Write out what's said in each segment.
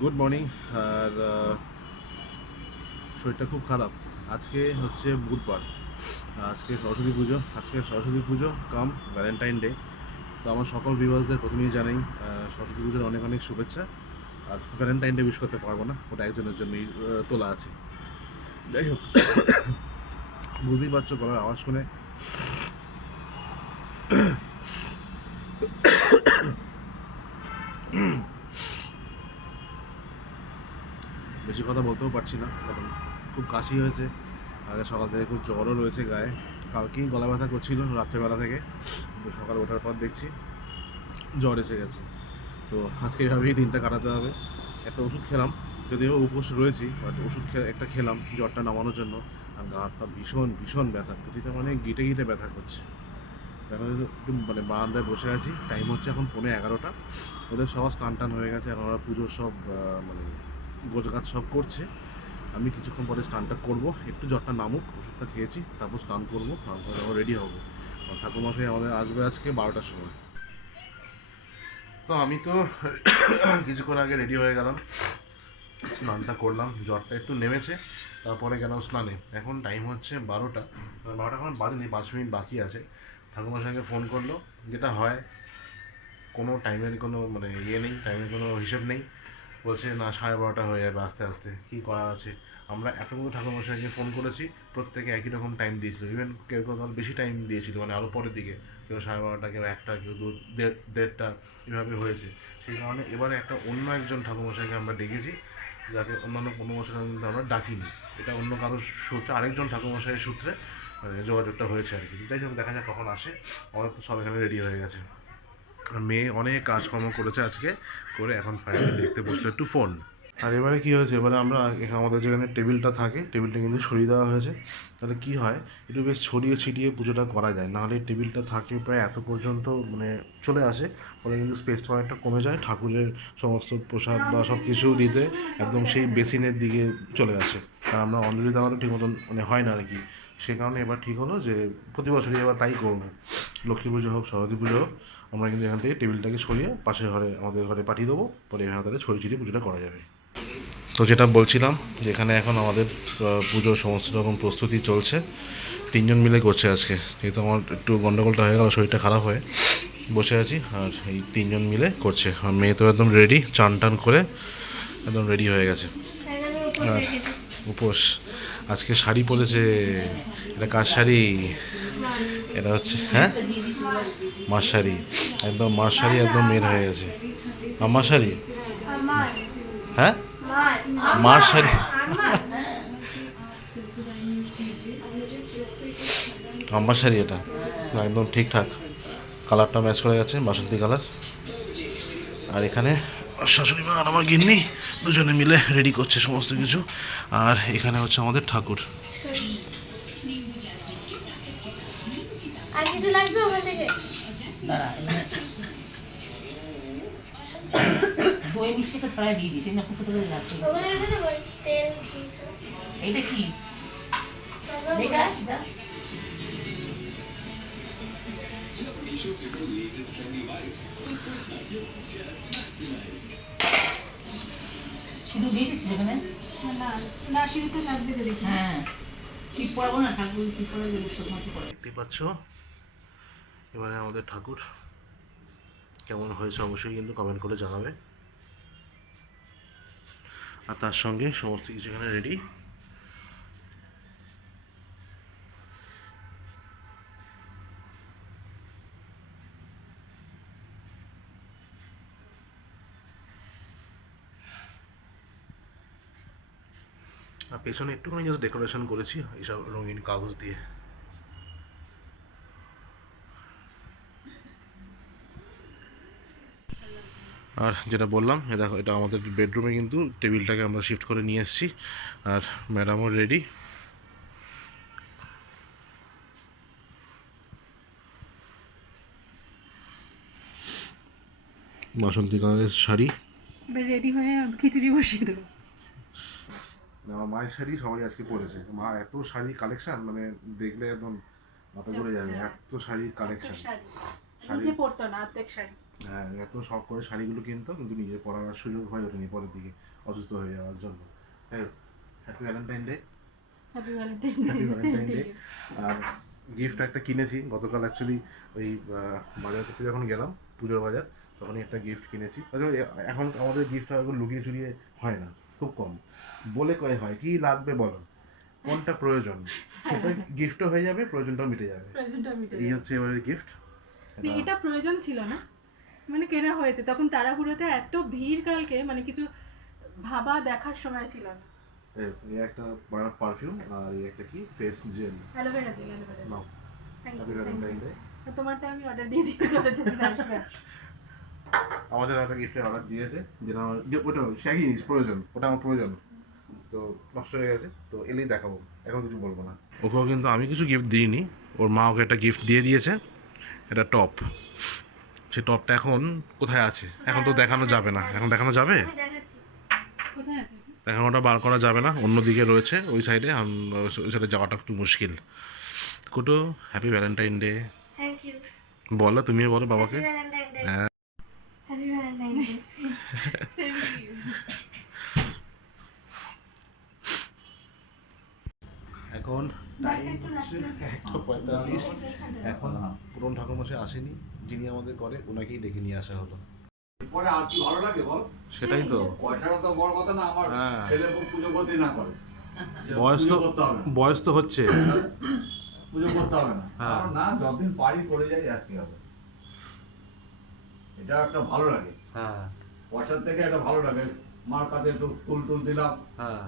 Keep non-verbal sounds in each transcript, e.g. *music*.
Good morning আর শরীরটা খুব খারাপ। আজকে হচ্ছে বুধবার। আজকে সরস্বতী পুজো। আজকে সরস্বতী পুজো কাম ভ্যালেন্টাইন ডে তো আমার সকল ভিউয়ার্সদের প্রথমেই জানাই সরস্বতী পুজোর অনেক অনেক শুভেচ্ছা। আর ভ্যালেন্টাইন ডে উইশ করতে পারব না, ওটা একজনের জন্যই তোলা আছে। যাই হোক, বুঝতেই পারছ গলার আওয়াজ শুনে বেশি কথা বলতেও পারছি না। কারণ খুব কাশি হয়েছে। আগে সকাল থেকে খুব জ্বরও রয়েছে গায়ে। কালকেই গলা ব্যথা করছিল রাত্রেবেলা থেকে। কিন্তু সকালে ওঠার পর দেখছি জ্বর এসে গেছে। তো আজকে এভাবেই দিনটা কাটাতে হবে। একটা ওষুধ খেলাম। যদিও উপোস রয়েছি বাট ওষুধ একটা খেলাম জ্বরটা নামানোর জন্য। আর গা হাত পা ভীষণ ভীষণ ব্যথা। প্রতিটা মানে গিটে গিটে ব্যথা করছে। এখন একটু মানে বারান্দায় বসে আছি। টাইম হচ্ছে এখন পৌনে এগারোটা। ওদের সবার স্নান টান হয়ে গেছে। এখন ওরা পুজোর সব মানে গোজগাছ সব করছে। আমি কিছুক্ষণ পরে স্নানটা করব। একটু জ্বরটা নামুক, ওষুধটা খেয়েছি, তারপর স্নান করব স্নান করে আবার রেডি হব। ঠাকুরমশাই আমাদের আসবে আজকে বারোটার সময়। তো আমি তো কিছুক্ষণ আগে রেডি হয়ে গেলাম। স্নানটা করলাম, জ্বরটা একটু নেমেছে, তারপরে গেলাম স্নানে। এখন টাইম হচ্ছে বারোটা। বারোটা এখন বাজেনি, পাঁচ মিনিট বাকি আছে। ঠাকুরমশাইকে ফোন করল, যেটা হয়, কোনো টাইমের কোনো মানে ইয়ে নেই টাইমের কোনো হিসেব নেই। বলছে, না, সাড়ে বারোটা হয়ে যাবে আস্তে আস্তে। কী করার আছে? আমরা এতগুলো ঠাকুরমশাইকে ফোন করেছি, প্রত্যেকে একই রকম টাইম দিয়েছিল। ইভেন কেউ কেউ তাহলে বেশি টাইম দিয়েছিল মানে আরও পরের দিকে। কেউ সাড়ে বারোটা, কেউ একটা, কেউ দু দেড় দেড়টা, এভাবে হয়েছে। সেই কারণে এবারে একটা অন্য একজন ঠাকুরমশাইকে আমরা ডেকেছি, যাকে অন্যান্য কোনো বছর কিন্তু আমরা ডাকিনি। এটা অন্য কারোর সূত্রে, আরেকজন ঠাকুরমশাইয়ের সূত্রে মানে যোগাযোগটা হয়েছে আর কি। যাই হোক, দেখা যাক কখন আসে। আমাদের তো সব এখানে রেডি হয়ে গেছে। মেয়ে অনেক কাজকর্ম করেছে আজকে, করে এখন ফাইনালি দেখতে বসল একটু ফোন আর এবারে কী হয়েছে? এবারে আমরা আমাদের যেখানে টেবিলটা থাকে টেবিলটা কিন্তু সরিয়ে দেওয়া হয়েছে। তাহলে কি হয়? একটু বেশ ছড়িয়ে ছিটিয়ে পুজোটা করা যায়। নাহলে টেবিলটা থাকে প্রায় এত পর্যন্ত মানে চলে আসে, ফলে কিন্তু স্পেসটা অনেকটা কমে যায়। ঠাকুরের সমস্ত প্রসাদ বা সব কিছু দিতে একদম সেই বেসিনের দিকে চলে আসে। আর আমরা অঞ্জলি দেওয়ারও ঠিক মতন মানে হয় না আর কি সে কারণে এবার ঠিক হলো যে প্রতি বছরই এবার তাই করব। লক্ষ্মী পুজো হোক, সরস্বতী পুজো হোক আমরা কিন্তু এখান থেকে টেবিলটাকে সরিয়ে পাশের ঘরে, আমাদের ঘরে পাঠিয়ে দেবো। পরে এখানে তাহলে ছড়িয়ে পুজোটা করা যাবে। তো যেটা বলছিলাম, যে এখানে এখন আমাদের পুজোর সমস্ত রকম প্রস্তুতি চলছে। তিনজন মিলে করছে আজকে। যেহেতু আমার একটু গন্ডগোলটা হয়ে গেল, শরীরটা খারাপ হয়ে বসে আছি। আর এই তিনজন মিলে করছে। আর মেয়ে তো একদম রেডি চান টান করে একদম রেডি হয়ে গেছে। আর উপোস। আজকে শাড়ি পরেছে। এটা কার শাড়ি? এটা হচ্ছে হ্যাঁ? শাড়ি একদম শাড়ি একদম মেন হয়ে গেছে। শাড়ি হ্যাঁ? আমার শাড়ি এটা। একদম ঠিকঠাক। কালারটা ম্যাচ করে গেছে, বাসন্তী কালার। আর এখানে শাশুড়ি মা আর আমার গিন্নি দুজনে মিলে রেডি করছে সমস্ত কিছু। আর এখানে হচ্ছে আমাদের ঠাকুর। দাঁড়া দই মিষ্টিটা ছড়াই দিয়ে দিস না ফুটো করে রাখতে এইটা কি? সিঁদুর দিয়ে দিচ্ছিস এখানে? না না সিঁড়ি তো লাগবে তো দেখি। হ্যাঁ। ঠিক পড়াবো না ঠাকুর ঠিক পড়া যাবে সব মতো পড়ে দেখতে পাচ্ছ? এবারে আমাদের ঠাকুর কেমন হয়েছে অবশ্যই কিন্তু কমেন্ট করে জানাবে। আর তার সঙ্গে সমস্ত কিছু এখানে রেডি আর পেছনে একটুখানি জাস্ট ডেকোরেশন করেছি, এইসব রঙিন কাগজ দিয়ে। আর যেটা বললাম এ দেখো এটা আমাদের বেডরুমে কিন্তু টেবিলটাকে আমরা শিফট করে নিয়ে এসেছি। আর ম্যাডামও রেডি বাসন্তী কালারের শাড়ি। রেডি হয়ে খিচুড়ি বসিয়ে দেবো। আমার মায়ের শাড়ি সবাই আজকে পরেছে। মা এত শাড়ি কালেকশন মানে দেখলে একদম মাথা ঘুরে যাবে। এত শাড়ির কালেকশন শাড়ি। নিজে পড়তো না অর্ধেক শাড়ি। এত শখ করে শাড়িগুলো কিনতো কিন্তু নিজের পরার সুযোগ হয়ে ওঠেনি পরের দিকে অসুস্থ হয়ে যাওয়ার জন্য। Happy Valentine day happy Valentine day. আর গিফট একটা কিনেছি গতকাল অ্যাকচুয়ালি ওই বাজার করতে যখন গেলাম পুজোর বাজার তখনই একটা গিফট কিনেছি। আসলে এখন আমাদের গিফট লুকিয়ে চুরিয়ে হয় না খুব কম। বলে কয়ে হয় কি লাগবে বলো? কোনটা প্রয়োজন? সেটা গিফটও হয়ে যাবে প্রয়োজনটাও মিটে যাবে। এই হচ্ছে এবারের গিফট এটা প্রয়োজন ছিল না? মানে কেনা হয়েছে। তখন তাড়াহুড়োতে এত ভিড় কালকে মানে কিছু ভাবা দেখার সময় ছিল না। এই একটা পারফিউম আর এই একটা কি? Face gel aloe vera gel aloe vera নাও। তোমারটা আমি অর্ডার দিয়ে দিয়ে চলে যেতে আমাদের একটা গিফটের অর্ডার দিয়েছে যেটা আমার যে ওটা সে জিনিস প্রয়োজন ওটা আমার প্রয়োজন। তো নষ্ট হয়ে গেছে তো এলেই দেখাবো এখন কিছু বলব না। ওকেও কিন্তু আমি কিছু গিফট দিইনি ওর মা ওকে একটা গিফট দিয়ে দিয়েছে এটা টপ সে টপটা এখন কোথায় আছে? এখন তো দেখানো যাবে না। এখন দেখানো যাবে? আমি দেখাচ্ছি দেখানোটা বার করা যাবে না। অন্যদিকে রয়েছে ওই সাইডে। ওই সাইডে যাওয়াটা একটু মুশকিল। কুটু হ্যাপি ভ্যালেন্টাইন ডে বলো তুমিও বলো বাবাকে। হ্যাপি ভ্যালেন্টাইন ডে হ্যাঁ. এখন একটা পঁয়তাল্লিশ এখন পুরন ঠাকুরমশাই আসেনি যিনি আমাদের করে ওনাকেই ডেকে নিয়ে আসা হলো। পরে আর কি ভালো লাগে বল? সেটাই তো। বড় কথা না আমার হ্যাঁ। ছেলে পুজো করতে না করে। বয়স তো। বয়স তো হচ্ছে। পুজো করতে হবে না। হ্যাঁ। না যতদিন পারি করে যাই আর হবে। এটা একটা ভালো লাগে। হ্যাঁ। পয়সার থেকে একটা ভালো লাগে। মার কাছে একটু ফুল টুল দিলাম। হ্যাঁ।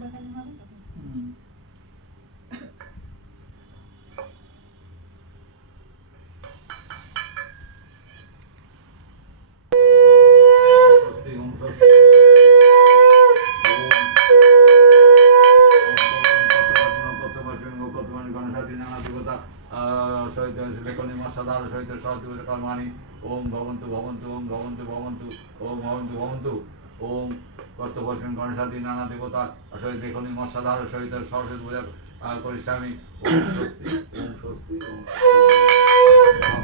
বাজানো হবে তখন ওম ভবন্তু ভবন্তু ওম ভবন্তু ভবন্তু ওম ভবন্তু ভবন্তু ওম বচন গণসাদী নানা দেবতা সহিত দেখনি মশাধার সহিত সরস্বতী পূজা করিষ্যামি ওম স্বস্তি ওম স্বস্তি, ওম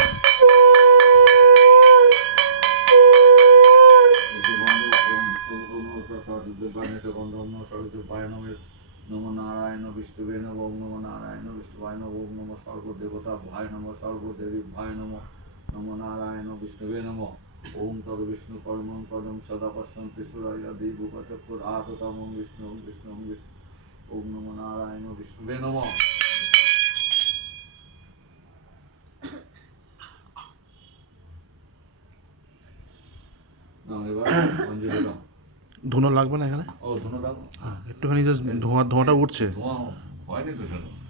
নম নারায়ণ, বিষ্ণুবে নম নম নারায়ণ, বিষ্ণুবায় নম, ওম, নম সর্বদেবতা ভাই নম, সর্বদেবী নম নম নারায়ণ, বিষ্ণুবে নম। ওম তদ বিষ্ণু পরমং পদম সদা পশ্যন্তি সুরায়া দেবুক চক্ষুর আহতম বিষ্ণু ওম বিষ্ণু ওম বিষ্ণু। ওম নম নারায়ণ বিষ্ণুবে নম। ধুনো লাগবে না এখানে? ও ধুনো দাও। একটুখানি জাস্ট ধোঁয়া ধোঁয়াটা উঠছে। ধোঁয়া হয়নি তো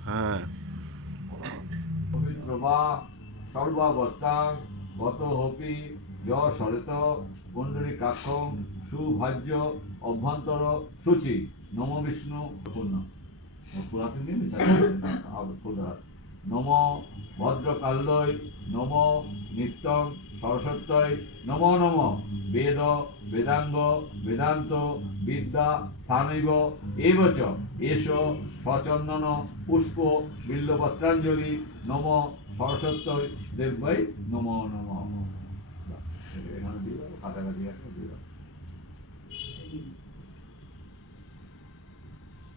হ্যাঁ। বা সর্বাবস্থাং গত হপি য সরিত কুণ্ডলী কাক্ষম সুভাজ্য অভ্যন্তর সূচি। নম বিষ্ণু পূর্ণ পুরাতন দিন নম ভদ্রকাল্যই নম নিত্যং সরস্বত্যই নম নম। বেদ, বেদাঙ্গ, বেদান্ত, বিদ্যা, স্থানৈব এব চ এষ সচন্দন পুষ্প, বিল্লপত্রাঞ্জলি, নম সরস্বত্যই দেব্যই নম নম। কাছাকাছি আছে দিয়ে দাও।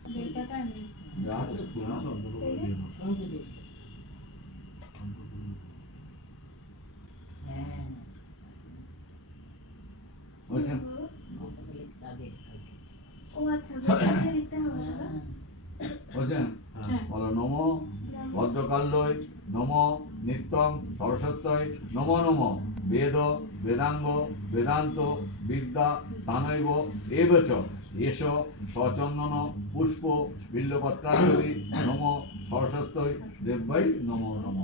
বেলপাতা আমি যা আছে পুরো হ্যাঁ বলছেন ও আচ্ছা বেলপাতা লিখতে হবে না বলছেন হ্যাঁ বলো নম ভদ্রকাল্যই নম নিত্যং সরস্বত্যই নম নম। বেদ, বেদাঙ্গ, বেদান্ত, বিদ্যা স্থানৈব এব চ এষ সচন্দন, পুষ্প, বিল্লপত্রাঞ্জলি, নম সরস্বত্যই দেব্যই নম নম।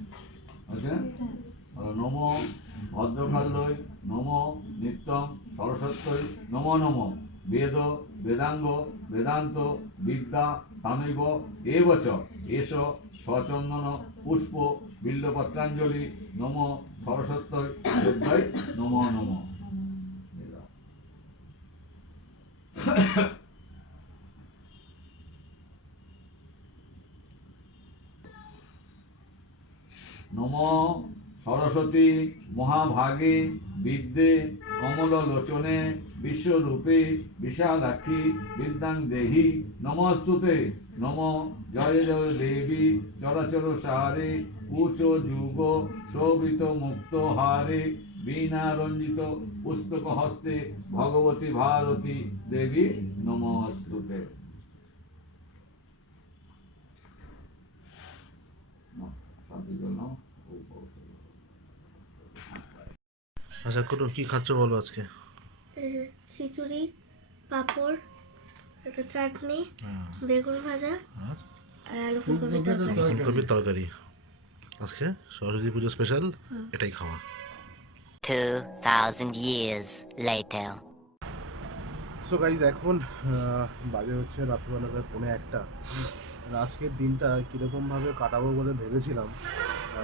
আছে বলো নম ভদ্রকাল্যই, নম নিত্যং সরস্বত্যই, নম নম। বেদ, বেদাঙ্গ, বেদান্ত, বিদ্যা স্থানৈব এব চ এষ সচন্দন পুষ্প, বিল্লপত্রাঞ্জলি, নম সরস্বতী যোদ্ধায় নম নম। নম সরস্বতী মহাভাগে বিদ্যে কমল লোচনে বিশ্বরূপে বিশালাক্ষী বিদ্যাং দেহি। নমস্তুতে। নম। জয় জয় দেবী। চরাচর সারে। উচ যুগ শোভিত মুক্ত হারে। বীণা রঞ্জিত পুস্তক হস্তে ভগবতী ভারতী দেবী। নমস্তুতে শান্তি জন্য আচ্ছা কোনো কি খাচ্ছ বলো আজকে? খিচুড়ি পাঁপড় একটা চাটনি হ্যাঁ, বেগুন ভাজা আর? আর আলু ফুলকপির তরকারি। আজকে সরস্বতী পুজো স্পেশাল এটাই খাওয়া। 2,000 years later. সো গাইজ এখন আহ, বাজে হচ্ছে রাত্রিবেলা প্রায় পৌনে একটা। আজকের দিনটা কীরকমভাবে কাটাবো বলে ভেবেছিলাম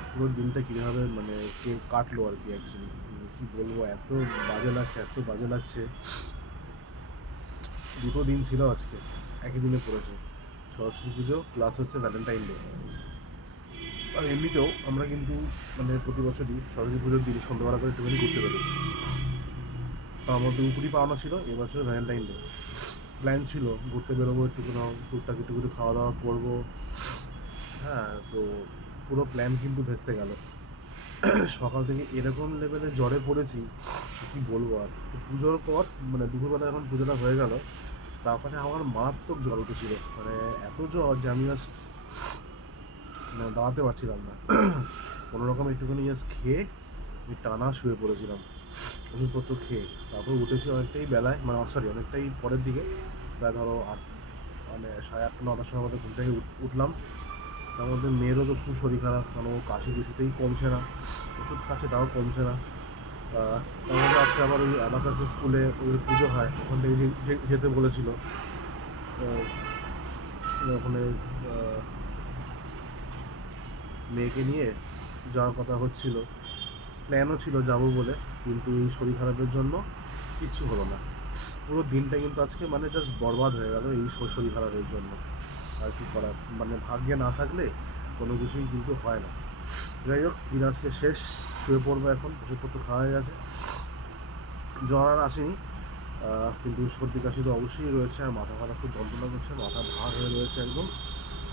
পুরো দিনটা কীভাবে মানে কে কাটলো আর কি অ্যাকচুয়ালি কী বলব, এত বাজে লাগছে, এত বাজে লাগছে। দুটো দিন ছিল আজকে, একই দিনে পড়েছে। সরস্বতী পুজো প্লাস হচ্ছে ভ্যালেন্টাইন ডে আর এমনিতেও আমরা কিন্তু মানে প্রতি বছরই সরস্বতী পুজোর দিন সন্ধ্যাবেলা করে একটুখানি ঘুরতে বেরোই। তো আমার তো উপরি পাওনা ছিল, এবছর ভ্যালেন্টাইন ডে প্ল্যান ছিল, ঘুরতে বেরোবো একটু কোনো টুকটাক একটু একটু খাওয়া দাওয়া করব। হ্যাঁ তো পুরো প্ল্যান কিন্তু ভেস্তে গেল। সকাল থেকে এরকম লেভেলে জ্বরে পড়েছি, কি বলব আর? তো পুজোর পর মানে দুপুরবেলা যখন পুজোটা হয়ে গেল, তারপরে আমার মারাত্মক জ্বর উঠেছিল। মানে এত জ্বর যে আমি জাস্ট মানে দাঁড়াতে পারছিলাম না। কোনো রকম একটুখানি জাস্ট খেয়ে আমি টানা শুয়ে পড়েছিলাম। ওষুধপত্র খেয়ে তারপর উঠেছি অনেকটাই বেলায় মানে সরি অনেকটাই পরের দিকে। প্রায় ধরো আট মানে সাড়ে আটটা, নটার সময় মতো ঘুম থেকে উঠলাম। তার মধ্যে মেয়েরও তো খুব শরীর খারাপ, কারণ ও কাশি কিছুতেই কমছে না। ওষুধ খাচ্ছে, তাও কমছে না। তার মধ্যে আজকে আবার ওই অ্যাবাকাসের স্কুলে ওই পুজো হয়, ওখান থেকে যেতে বলেছিল। ওখানে মেয়েকে নিয়ে যাওয়ার কথা হচ্ছিল। প্ল্যানও ছিল যাব বলে। কিন্তু এই শরীর খারাপের জন্য কিচ্ছু হলো না। পুরো দিনটা কিন্তু আজকে মানে জাস্ট বরবাদ হয়ে গেল এই শরীর খারাপের জন্য। আর কি করার? মানে ভাগ্যে না থাকলে কোনো কিছুই কিন্তু হয় না। যাই হোক, দিন আজকে শেষ। শুয়ে পড়ব এখন, ওষুধপত্র খাওয়া হয়ে গেছে। জ্বর আর আসেনি। কিন্তু সর্দি কাশি তো অবশ্যই রয়েছে, আর মাথা ব্যথা খুব যন্ত্রণা করছে, মাথা ভার হয়ে রয়েছে একদম।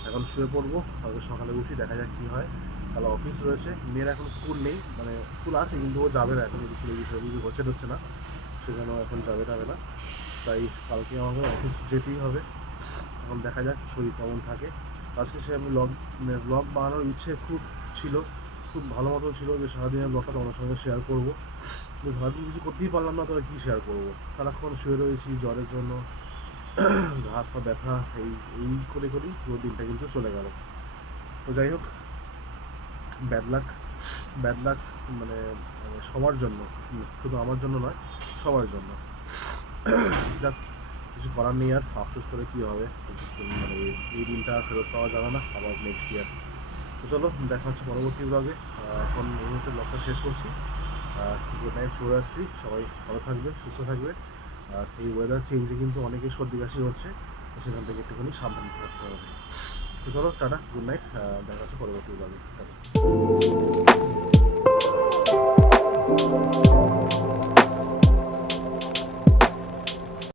এখন শুয়ে পড়ব, কালকে সকালে উঠি, দেখা যাক কী হয়। তাহলে অফিস রয়েছে। মেয়ের এখন স্কুল নেই মানে স্কুল আছে কিন্তু ও যাবে না এখন স্কুলে বিষয় কিছু হচ্ছে হচ্ছে না। সেখানেও এখন যাবে যাবে না। তাই কালকে আমাকে অফিস যেতেই হবে। এখন দেখা যাক শরীর কেমন থাকে। আজকে সে আমি ব্লগ মানে ব্লগ বানানোর ইচ্ছে খুব ছিল, খুব ভালো মতো ছিল যে সারাদিনের ব্লগটা তোমাদের সঙ্গে শেয়ার করব। কিন্তু সারাদিন কিছু করতেই পারলাম না তবে কী শেয়ার করব? সারাক্ষণ শুয়ে রয়েছি, জ্বরের জন্য *clears throat* হাত পা ব্যথা, এই এই করে করেই পুরো দিনটা কিন্তু চলে গেল। তো যাই হোক ব্যাড লাক ব্যাড লাক মানে সবার জন্য, শুধু আমার জন্য নয়, সবার জন্য। যাক, কিছু করার নেই আর, আফসোস করে কী হবে? মানে এই- দিনটা ফেরত পাওয়া যাবে না, আবার নেক্সট ইয়ার তো চলো, দেখা হচ্ছে পরবর্তী ব্লগে এখন এই মুহূর্তে ব্লগটা শেষ করছি। গুড নাইট আসছি সবাই ভালো থাকবে, সুস্থ থাকবে। আর এই ওয়েদার চেঞ্জে কিন্তু অনেকের সর্দি কাশি হচ্ছে সেখান থেকে একটুখানি সাবধান থাকতে হবে। pues solo cara, good night.